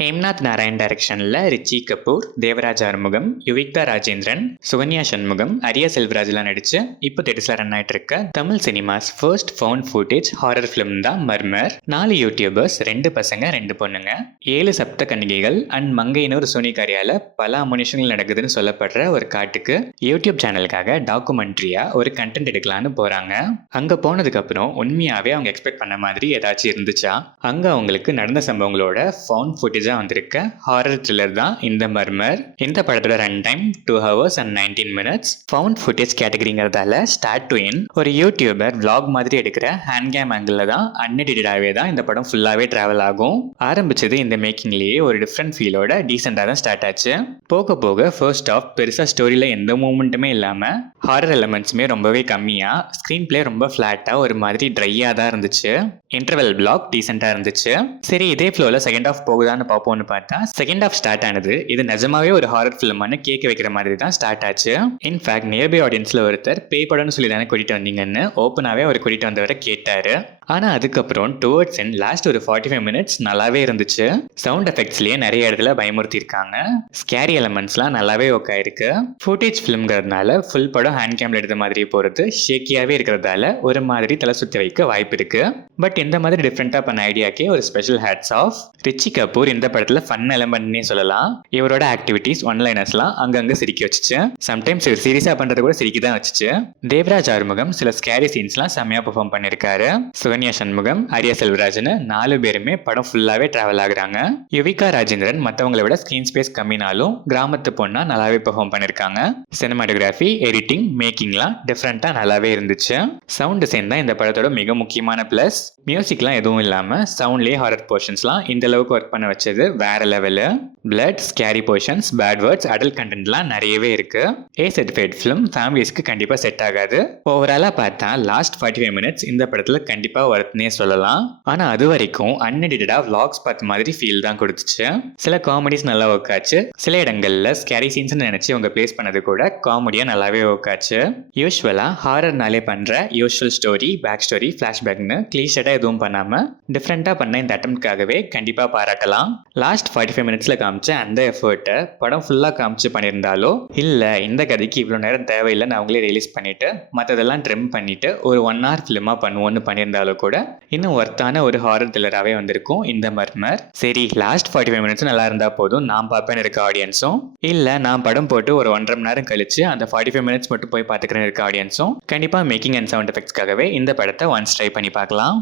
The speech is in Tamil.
ஹேம்நாத் நாராயண் டைரக்ஷனில் ரிச்சி கபூர், தேவராஜ் ஆறுமுகம், யுவிக்தா ராஜேந்திரன், சுகன்யா சண்முகம், அரியா செல்வராஜ்லாம் நடிச்சு இப்போ தேட்டர்ஸில் ரன் ஆகிட்டு இருக்க Tamil cinemas first found footage horror film தான் மர்மர். 4 யூடியூபர்ஸ், 2 பசங்க 2 பொண்ணுங்க, 7 சப்த கன்னிகைகள் அண்ட் மங்கைன்னு ஒரு சூனிகாரியால் பல அமுனிஷங்கள் நடக்குதுன்னு சொல்லப்படுற ஒரு காட்டுக்கு யூடியூப் சேனலுக்காக டாக்குமெண்ட்ரியா ஒரு கண்டென்ட் எடுக்கலான்னு போகிறாங்க. அங்கே போனதுக்கப்புறம் உண்மையாகவே அவங்க எக்ஸ்பெக்ட் பண்ண மாதிரி ஏதாச்சும் இருந்துச்சா? அங்கே அவங்களுக்கு நடந்த சம்பவங்களோட ஃபவுண்ட் ஃபுட்டேஜ் வந்திருக்க ஹாரர் த்ரில்லர் தான் இந்த மர்மர். இந்த படத்தோட run time 2 hours and 19 minutes. Found footage கேட்டகரிங்கிறதால ஸ்டார்ட் டு எண்ட் ஒரு யூடியூபர் vlog மாதிரி எடுக்கிற ஹேண்ட் கேம் ஆங்கிள் தான் அன்எடிட்டடாகவே தான் இந்த படம் ஃபுல்லாகவே ட்ராவல் ஆகும். ஆரம்பிச்சது இந்த மேக்கிங்லேயே ஒரு டிஃப்ரெண்ட் ஃபீலோட டீசெண்டாக தான் ஸ்டார்ட் ஆச்சு. போக போக ஃபர்ஸ்ட் ஆஃப் பெருசாக ஸ்டோரியில் எந்த மூமெண்ட்டுமே இல்லாமல் ஹாரர் எலமெண்ட்ஸுமே ரொம்பவே கம்மியாக, ஸ்க்ரீன் பிளே ரொம்ப ஃப்ளாட்டாக ஒரு மாதிரி ட்ரையாக தான் இருந்துச்சு. இன்டர்வெல் பிளாக் டீசெண்டாக இருந்துச்சு. சரி, இதே ஃப்ளோவில் செகண்ட் ஆஃப் போகுதான்னு பார்ப்போம்னு பார்த்தா செகண்ட் ஆஃப் ஸ்டார்ட் ஆனது இது நிஜமாவே ஒரு ஹாரர் ஃபிலிமானு கேட்க வைக்கிற மாதிரி தான் ஸ்டார்ட் ஆச்சு. இன்ஃபேக்ட் நியர்பை ஆடியன்ஸில் ஒருத்தர் பேய் படம்னு சொல்லி தானே கூட்டிகிட்டு வந்தீங்கன்னு ஓப்பனாகவே அவர் கூட்டிகிட்டு வந்தவரை கேட்டார். ஆனால் அதுக்கப்புறம் டுவர்ட்ஸ் அண்ட் லாஸ்ட் ஒரு 45 minutes நல்லாவே இருந்துச்சு. சவுண்ட் எஃபெக்ட்ஸ்லேயே நிறைய இடத்துல பயமுறுத்திருக்காங்க. ஸ்கேரி எலமெண்ட்ஸ்லாம் நல்லாவே ஒர்க் ஆயிருக்கு. ஃபுட்டேஜ் ஃபிலிம்ங்கிறதுனால ஃபுல் படம் ஹேண்ட் கேம்ல எடுத்த மாதிரி போகிறது ஷேக்கியாகவே இருக்கிறதால ஒரு மாதிரி தலை சுற்றி வைக்க வாய்ப்பு இருக்கு. பட் இந்த மாதிரி டிஃப்ரெண்ட்டாக பண்ண ஐடியாக்கே ஒரு special hats off. Rishi Kapoor இந்த படத்தில் ஃபன் எலமெண்ட்னே சொல்லலாம். இவரோட ஆக்டிவிட்டீஸ் ஒன்லைனர்ஸ்லாம் அங்கங்கே சிரிக்க வச்சுச்சு. சம்டைம்ஸ் இவர் சீரியஸாக பண்ணுறது கூட சிரிக்க தான் வச்சுச்சு. தேவராஜ் ஆறுமுகம் சில ஸ்கேரி சீன்ஸ்லாம் செம்மையாக பெர்ஃபார்ம் பண்ணியிருக்காரு. சுகன்யா சண்முகம், அரியா செல்வராஜ்னு 4 பேருமே படம் ஃபுல்லாகவே ட்ராவல் ஆகுறாங்க. யுவிகா ராஜேந்திரன் மற்றவங்களை விட ஸ்க்ரீன் ஸ்பேஸ் கம்மினாலும் கிராமத்து பொண்ணா நல்லாவே பெர்ஃபார்ம் பண்ணியிருக்காங்க. சினிமாட்டோகிராஃபி, எடிட்டிங், மேக்கிங்லாம் டிஃப்ரெண்ட்டாக நல்லாவே இருந்துச்சு. சவுண்ட் டிசைன் தான் இந்த படத்தோட மிக முக்கியமான ப்ளஸ். மியூசிக்லாம் எதுவும் இல்லாமல் சவுண்ட்லேயே ஹாரர் போர்ஷன்ஸ்லாம் இந்த அளவுக்கு ஒர்க் பண்ண வச்சது வேற level. Blood, scary portions, bad words, adult கண்டென்ட்லாம் நிறையவே இருக்கு. ஏ சர்டிஃபைட் ஃபிலிம் ஃபேமிலிஸ்க்கு கண்டிப்பாக செட் ஆகாது. ஓவராலாக பார்த்தா லாஸ்ட் 45 minutes இந்த படத்தில் கண்டிப்பாக ஒர்த்னே சொல்லலாம். ஆனால் அது வரைக்கும் அன்எடிட்டடாக vlogs பார்த்த மாதிரி ஃபீல் தான் கொடுத்துச்சு. சில காமெடிஸ் நல்லா ஒர்க் ஆச்சு. சில இடங்களில் ஸ்கேரி சீன்ஸ் நினைச்சு அவங்க பிளேஸ் பண்ணது கூட காமெடியாக நல்லாவே ஒர்க் ஆச்சு. யூஸ்வலாக ஹாரர்னாலே பண்ணுற யூஸ்வல் ஸ்டோரி, பேக் ஸ்டோரி, ஃப்ளாஷ்பேக்னு கிளீஷடாக எதுவும் பண்ணாமல் டிஃப்ரெண்ட்டாக பண்ண இந்த அட்டம்ப்ட்காகவே கண்டிப்பாக பாராட்டலாம். லாஸ்ட் 45 minutesல காமிச்ச அந்த எஃபர்ட்டை படம் ஃபுல்லாக காமிச்சு பண்ணியிருந்தாலோ இல்லை இந்த கதைக்கு இவ்வளோ நேரம் தேவையில்லைன்னு அவங்களே ரிலீஸ் பண்ணிட்டு மற்றதெல்லாம் ட்ரிம் பண்ணிட்டு ஒரு 1 hour ஃபிலிமாக பண்ணுவோன்னு பண்ணியிருந்தாலும் கூட இன்னும் ஒர்த்தான ஒரு ஹாரர் த்ரில்லராகவே வந்திருக்கும் இந்த மர்மர். சரி, லாஸ்ட் 45 minutes நல்லா இருந்தால் போதும் நான் பார்ப்பேன்னு இருக்க ஆடியன்ஸும், இல்லை நான் படம் போட்டு ஒரு 1.5 மணி நேரம் கழிச்சு அந்த 45 minutes மட்டும் போய் பார்த்துக்கிறேன்னு இருக்க ஆடியன்ஸும் கண்டிப்பாக மேக்கிங் அண்ட் சவுண்ட் எஃபெக்ட்ஸ்க்காகவே இந்த படத்தை ஒன்ஸ் ட்ரை பண்ணி பார்க்கலாம்.